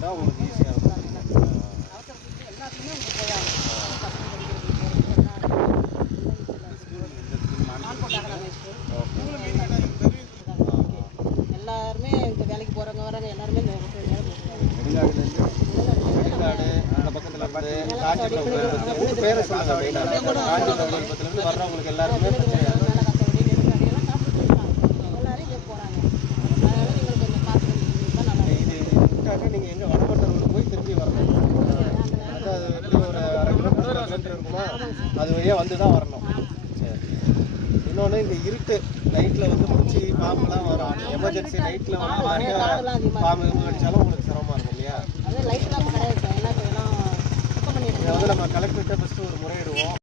போட்டால் உங்களுக்கு ஈஸியாக இருக்கும். எல்லாருமே இந்த வேலைக்கு போகிறவங்க வராங்க எல்லாருமே வர்றவங்களுக்கு எல்லாருமே விட்டாக்க நீங்கள் எங்கே வடபட்ட ரோடு போய் திரும்பி வரணும். அது எப்படி ஒரு அரை கிலோமீட்டர் கிலோமீட்டர் இருக்குமா? அது வழியாக வந்து தான் வரணும் இன்னொன்று இந்த இருட்டு நைட்டில் வந்து பூச்சி பாம்புலாம் வரும். எமர்ஜென்சி நைட்டில் வந்து பாருங்க பாம்பு அடித்தாலும் உங்களுக்கு சிரமமாக இருக்கும் இல்லையா? இதை வந்து நம்ம கலெக்டர்கிட்ட ஃபஸ்ட்டு ஒரு முறை